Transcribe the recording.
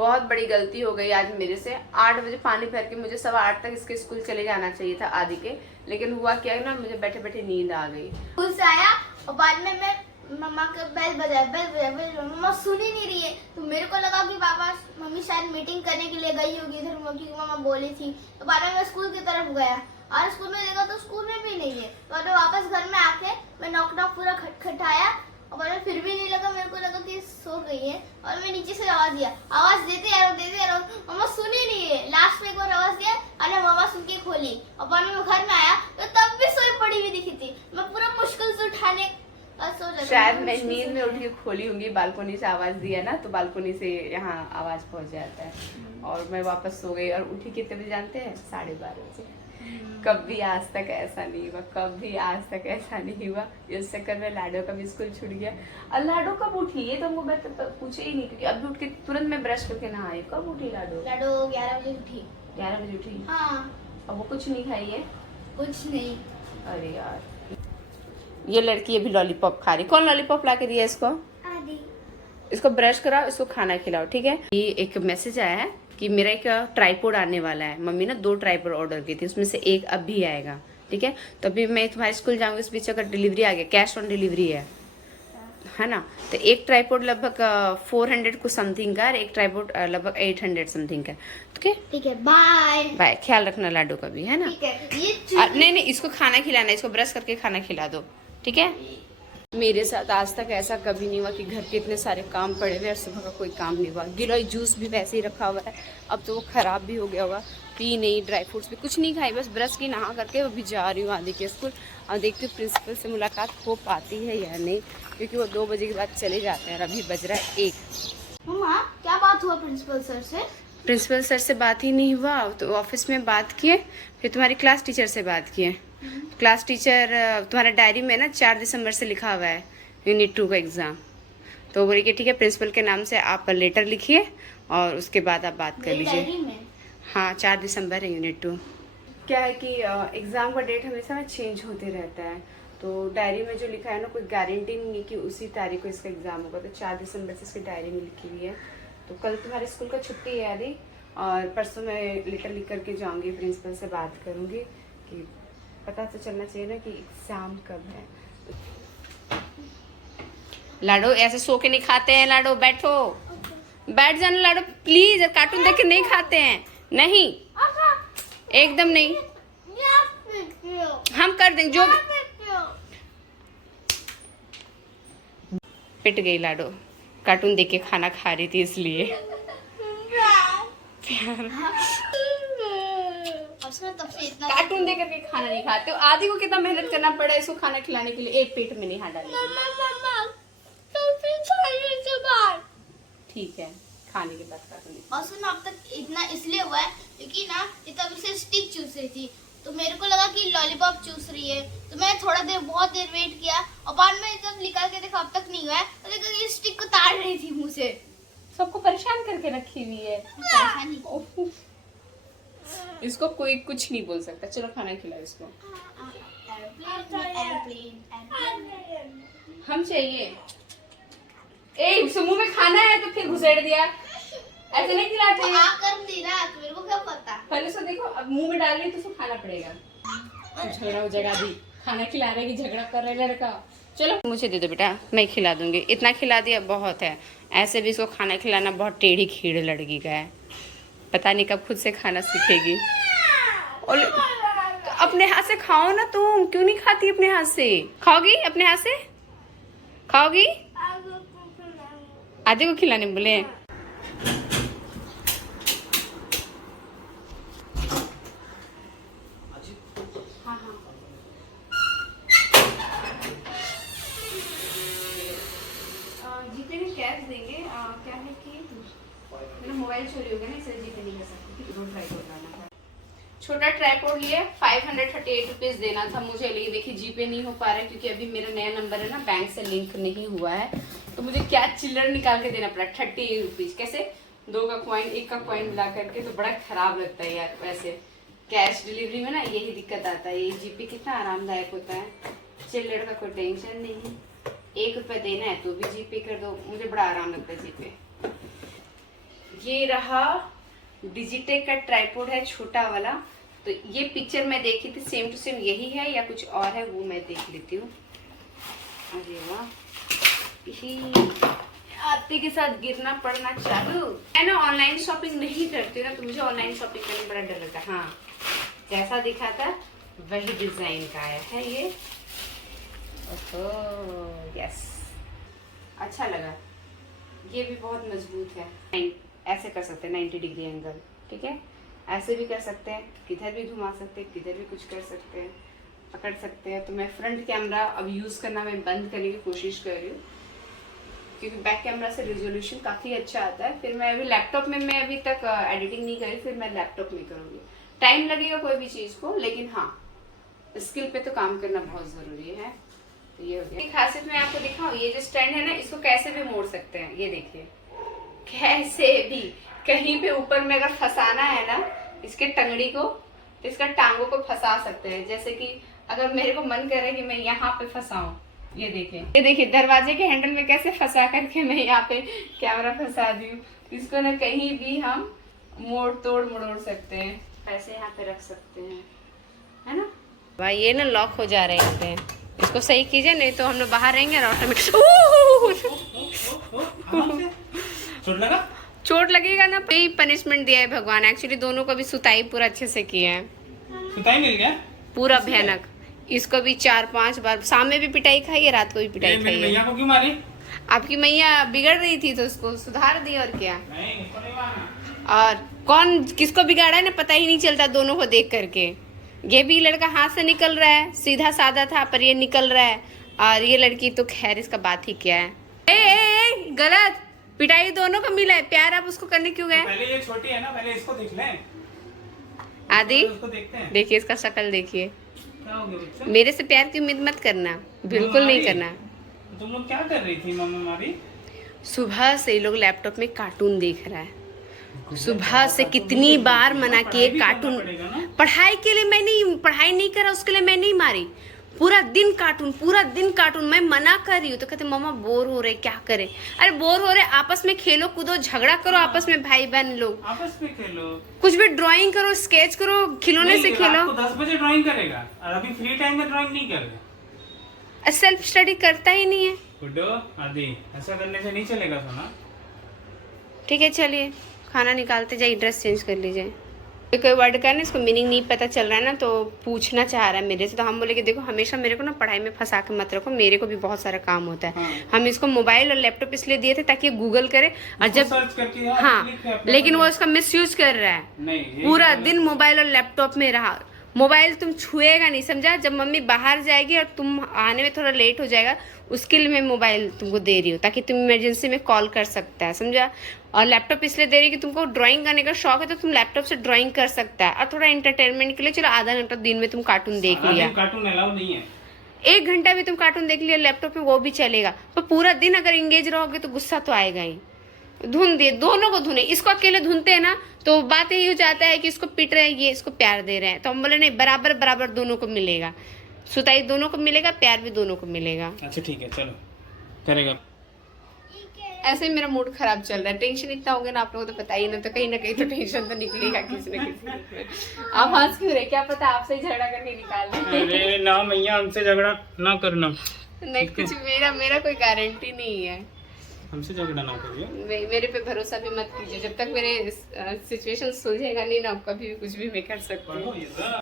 बहुत बड़ी गलती हो गई आज मेरे से। 8 बजे पानी भर के मुझे 8:15 तक इसके स्कूल चले जाना चाहिए था आदि के, लेकिन हुआ क्या ना, मुझे बैठे बैठे नींद आ गई। स्कूल से आया और बाद में मैं मम्मा का बेल बजाया, मम्मा सुन ही नहीं रही है। तो मेरे को लगा कि पापा मम्मी शायद मीटिंग करने के लिए गई होगी इधर, क्योंकि मम्मा बोली थी। तो बाद में मैं स्कूल की तरफ गया और स्कूल में देखा तो स्कूल में भी नहीं है। तो बाद में वापस घर में आके मैं नॉक पूरा खटखटाया और बाद में फिर भी नहीं लगा। मेरे को लगा कि सो गई है और मैं नीचे से आवाज दिया, आवाज देते रहो, मम्मा सुन ही नहीं है। लास्ट में एक बार आवाज दिया और मम्मा सुन के खोली और बाद में घर में आया तो तब भी सोई पड़ी हुई दिखी थी। मैं पूरा मुश्किल से उठाने शायद मैं नींद में उठ के खोली होंगी, बालकोनी से आवाज दिया ना, तो बालकोनी से यहाँ आवाज पहुंच जाता है और मैं वापस सो गई। और उठी कितने बजे जानते हैं? 12:30 बजे। कभी आज तक ऐसा नहीं हुआ, कभी आज तक ऐसा नहीं हुआ। इस चक्कर में लाडो का भी स्कूल छूट गया। और लाडो कब उठी ये तो मैं पूछे ही नहीं, क्योंकि अभी उठ के तुरंत मैं ब्रश करके नहाई। कब उठी लाडो? 11 बजे उठी। 11 बजे उठी? हाँ। अब वो कुछ नहीं खाई है? कुछ नहीं। अरे यार, ये लड़की अभी लॉलीपॉप खा रही। कौन लॉलीपॉप ला के दिया इसको? आदि। इसको ब्रश कराओ, इसको खाना खिलाओ, ठीक है। ये एक मैसेज आया है कि मेरा एक ट्राइपॉड आने वाला है। मम्मी ना 2 ट्राइपॉड ऑर्डर की थी, उसमें से एक अभी आएगा, ठीक है। तो अभी मैं तुम्हारे स्कूल जाऊंगी, इस बीच अगर डिलीवरी आ गया, कैश ऑन डिलीवरी है ना। तो एक ट्राइपॉड लगभग 400 को समथिंग का, और एक ट्राइपॉड लगभग 800 समथिंग का, ठीक है। Bye bye. ख्याल रखना लाडू का भी, है ना। ठीक है। ये नहीं, इसको खाना खिलाना, इसको ब्रश करके खाना खिला दो, ठीक है। मेरे साथ आज तक ऐसा कभी नहीं हुआ कि घर के इतने सारे काम पड़े हुए और सुबह का कोई काम नहीं हुआ। गिलोय जूस भी वैसे ही रखा हुआ है, अब तो वो खराब भी हो गया होगा। पी नहीं, ड्राई फ्रूट्स भी कुछ नहीं खाई, बस ब्रश की नहा करके अभी जा रही हूँ आदि के स्कूल। और देखती हूँ प्रिंसिपल से मुलाकात हो पाती है या नहीं, क्योंकि वो 2 बजे के बाद चले जाते हैं और अभी बज रहा है 1। मम्मा क्या बात हुआ प्रिंसिपल सर से? प्रिंसिपल सर से बात ही नहीं हुआ, तो ऑफिस में बात किए, फिर तुम्हारी क्लास टीचर से बात किए। क्लास टीचर तुम्हारा डायरी में ना 4 दिसंबर से लिखा हुआ है यूनिट 2 का एग्ज़ाम। तो बोली कि ठीक है, प्रिंसिपल के नाम से आप लेटर लिखिए और उसके बाद आप बात कर लीजिए। हाँ, 4 दिसंबर है यूनिट 2। क्या है कि एग्ज़ाम का डेट हमेशा ना चेंज होते रहता है, तो डायरी में जो लिखा है ना, कोई गारंटी नहीं है कि उसी तारीख को इसका एग्ज़ाम होगा। तो 4 दिसंबर से इसकी डायरी में लिखी हुई है। तो कल तुम्हारे स्कूल का छुट्टी है आदि, और परसों मैं लेटर लिख करके जाऊँगी, प्रिंसिपल से बात करूँगी कि पता तो चलना चाहिए ना कि एग्ज़ाम कब है। लाडो ऐसे सो के नहीं खाते हैं, लाडो बैठो, बैठ जाना लाडो प्लीज। कार्टून देख के नहीं खाते हैं, नहीं, एकदम नहीं। हम कर देंगे जो। पिट गई लाडो, कार्टून देख के खाना खा रही थी इसलिए। कार्टून देख करके खाना नहीं खाते हो। आदि को कितना मेहनत करना पड़ा इसको खाना खिलाने के लिए, एक पेट में नहीं हाथ डालेगी। ठीक है, खाने के बाद कार्टून। और सुन, अब तक इतना इसलिए हुआ है क्योंकि ना ये तब से स्टिक चूस रही थी, तो मेरे को लगा कि लॉलीपॉप चूस रही है। तो मैं बहुत देर वेट किया और बाद में जब निकाल के देखा अब तक नहीं हुआ है, तो देखा ये स्टिक को ताड़ रही थी मुंह से। सबको परेशान करके रखी हुई है। इसको कोई कुछ नहीं बोल सकता। चलो खाना खिलाओ इसको। हम चाहिए मुंह में खाना है तो फिर घुसेड़ दिया, ऐसे नहीं खिलाते हैं। कर दी ना, मेरे को क्या पता। पहले से देखो, अब मुंह में डाल रही तो उसको खाना पड़ेगा। झगड़ा हो जगह दी, खाना खिला रहे कि झगड़ा कर रहे लड़का। चलो मुझे दे दो बेटा, मैं खिला दूंगी। इतना खिला दिया बहुत है। ऐसे भी इसको खाना खिलाना बहुत टेढ़ी खीड़ लड़की का है, पता नहीं कब खुद से खाना सीखेगी। और तो अपने हाथ से खाओ ना, तुम क्यों नहीं खाती अपने हाथ से? खाओगी अपने हाथ से? खाओगी? आदि को खिलाने बोले। जीपे में कैश देंगे। क्या है कि मेरा मोबाइल चोरी हो गया ना, इसलिए जीपे नहीं कर सकती। ट्राइपॉड लाना था, छोटा ट्राइपॉड लिए 538 रुपीज देना था मुझे, लेकिन देखिए जीपे नहीं हो पा रहा है क्योंकि अभी मेरा नया नंबर है ना, बैंक से लिंक नहीं हुआ है। तो मुझे क्या चिल्लर निकाल के देना पड़ा 38 रुपीज। कैसे 2 का कॉइन 1 का कॉइन मिला करके, तो बड़ा खराब लगता है यार। वैसे कैश डिलीवरी में ना यही दिक्कत आता है। ये जीपे कितना आरामदायक होता है, चिल्लर का कोई टेंशन नहीं। 1 रुपया देना है तो भी जीपे कर दो, मुझे बड़ा आराम लगता है जीपे। ये रहा डिजिटेक का ट्राइपॉड है, छोटा वाला। तो ये पिक्चर मैं देखी थी, सेम टू सेम यही है या कुछ और है वो मैं देख लेती हूँ। अरे वाह, आते के साथ गिरना पड़ना चालू। मैं ना ऑनलाइन शॉपिंग नहीं करती ना, तो मुझे ऑनलाइन शॉपिंग करने में बड़ा डर लगता है। हाँ, जैसा दिखा था वही डिजाइन का आया है ये। ओहो यस, अच्छा लगा। ये भी बहुत मजबूत है। ऐसे कर सकते हैं 90 डिग्री एंगल, ठीक है। ऐसे भी कर सकते हैं, किधर भी घुमा सकते हैं, किधर भी कुछ कर सकते हैं, पकड़ सकते हैं। तो मैं फ्रंट कैमरा अब यूज़ करना मैं बंद करने की कोशिश कर रही हूँ, क्योंकि बैक कैमरा से रेजोल्यूशन काफ़ी अच्छा आता है। फिर मैं अभी लैपटॉप में, मैं अभी तक एडिटिंग नहीं करी, फिर मैं लैपटॉप में करूँगी। टाइम लगेगा कोई भी चीज़ को, लेकिन हाँ स्किल पे तो काम करना बहुत ज़रूरी है। तो ये हो गया। एक खासियत मैं आपको दिखाऊँ, ये जो स्टैंड है ना, इसको कैसे भी मोड़ सकते हैं। ये देखिए, कैसे भी कहीं पे ऊपर में अगर फंसाना है ना इसके टंगड़ी को, तो इसका टांगों को फंसा सकते हैं। जैसे कि अगर मेरे को मन करे कि मैं यहाँ पे फंसाऊं, ये देखिए दरवाजे के हैंडल में कैसे फंसा करके मैं यहाँ पे कैमरा फंसा दी हूँ। इसको ना कहीं भी हम मरोड़ सकते हैं, ऐसे यहाँ पे रख सकते हैं, है ना भाई। ये ना लॉक हो जा रहे हैं, इसको सही कीजिए, नहीं तो हम लोग बाहर रहेंगे और ऑटोमेटिक चोट लगेगा ना। यही पनिशमेंट दिया है भगवान। एक्चुअली दोनों को भी सुताई पूरा अच्छे से किया है, सुताई मिल गया पूरा भयानक। इसको भी 4-5 बार, शाम में भी पिटाई खाई है, रात को भी पिटाई खाई है। मैया को क्यों मारी? आपकी मैया बिगड़ रही थी तो उसको सुधार दी, और क्या। नहीं, उसको नहीं मारना। और कौन किसको बिगाड़ा है ना पता ही नहीं चलता दोनों को देख करके। ये भी लड़का हाथ से निकल रहा है, सीधा साधा था पर ये निकल रहा है, और ये लड़की तो खैर इसका बात ही क्या है। ए, गलत पिटाई दोनों को मिला है, प्यार आप उसको करने क्यों गए? पहले ये छोटी है ना, पहले इसको देख लें। आदि उसको देखते हैं। देखिए इसका शक्ल देखिए। क्या हो गया बच्चा? मेरे से प्यार की उम्मीद मत करना, बिल्कुल नहीं करना। तुम लोग क्या कर रही थी मम्मा मारी? सुबह से ये लोग लैपटॉप में कार्टून देख रहा है। सुबह से कितनी बार मना किए कार्टून। पढ़ाई के लिए मैं नहीं, पढ़ाई नहीं करा उसके लिए मैं नहीं मारी। पूरा दिन कार्टून मैं मना कर रही हूँ तो कहते मम्मा बोर हो रहे, क्या करे। अरे बोर हो रहे, आपस में खेलो कूदो, झगड़ा करो आपस में, भाई बहन लोग आपस में खेलो, कुछ भी ड्राइंग करो, स्केच करो, खिलौने से खेलो। 10 बजे ड्राइंग करेगा और अभी फ्री टाइम में ड्राइंग नहीं करेगा। सेल्फ स्टडी करता ही नहीं है। गुड्डो आदि, ऐसा करने से नहीं चलेगा सोना। ठीक है चलिए खाना निकालते जाइए, ड्रेस चेंज कर लीजिए। कोई वर्ड का ना इसको मीनिंग नहीं पता चल रहा है ना, तो पूछना चाह रहा है मेरे से। तो हम बोले कि देखो हमेशा मेरे को ना पढ़ाई में फंसा के मत रखो, मेरे को भी बहुत सारा काम होता है। हाँ। हम इसको मोबाइल और लैपटॉप इसलिए दिए थे ताकि गूगल करे, और जब सर्च करके हाँ, लेकिन वो इसका मिसयूज कर रहा है। नहीं, पूरा दिन मोबाइल और लैपटॉप में रहा। मोबाइल तुम छुएगा नहीं, समझा। जब मम्मी बाहर जाएगी और तुम आने में थोड़ा लेट हो जाएगा, उसके लिए मैं मोबाइल तुमको दे रही हूँ ताकि तुम इमरजेंसी में कॉल कर सकता है, समझा। और लैपटॉप इसलिए दे रही है कि तुमको ड्राइंग करने का शौक है तो तुम लैपटॉप से ड्राइंग कर सकता है। और थोड़ा एंटरटेनमेंट के लिए चलो आधा घंटा दिन में तुम कार्टून देख लिया, कार्टून अलाउ नहीं है। 1 घंटा भी तुम कार्टून देख लिया लैपटॉप में, वो भी चलेगा। पर पूरा दिन अगर इंगेज रहोगे तो गुस्सा तो आएगा ही। धुन दिए, दोनों को धुने। इसको अकेले धुनते हैं ना तो बात यही हो जाता है कि इसको पीट रहे हैं, ये इसको प्यार दे रहे हैं। तो हम बोले नहीं, बराबर बराबर दोनों को मिलेगा, सुताई दोनों को मिलेगा, प्यार भी दोनों को मिलेगा। अच्छा ठीक है, चलो करेगा। ऐसे ही मेरा मूड खराब चल रहा है, टेंशन इतना हो गया ना आप लोगों को तो पता ही ना, तो कहीं ना कहीं तो टेंशन तो निकलेगा किसी न किसी। आप हंस क्यों रहे, क्या पता आपसे ही झगड़ा करके निकाल दें। अरे ना मैया, हमसे झगड़ा ना करना। नहीं कुछ, मेरा कोई गारंटी नहीं है। हमसे झगड़ा ना करिए, मेरे पे भरोसा भी मत कीजिए। जब तक मेरे सिचुएशन सुलझेगा नहीं ना, कभी भी कुछ भी मैं कर सकती हूँ।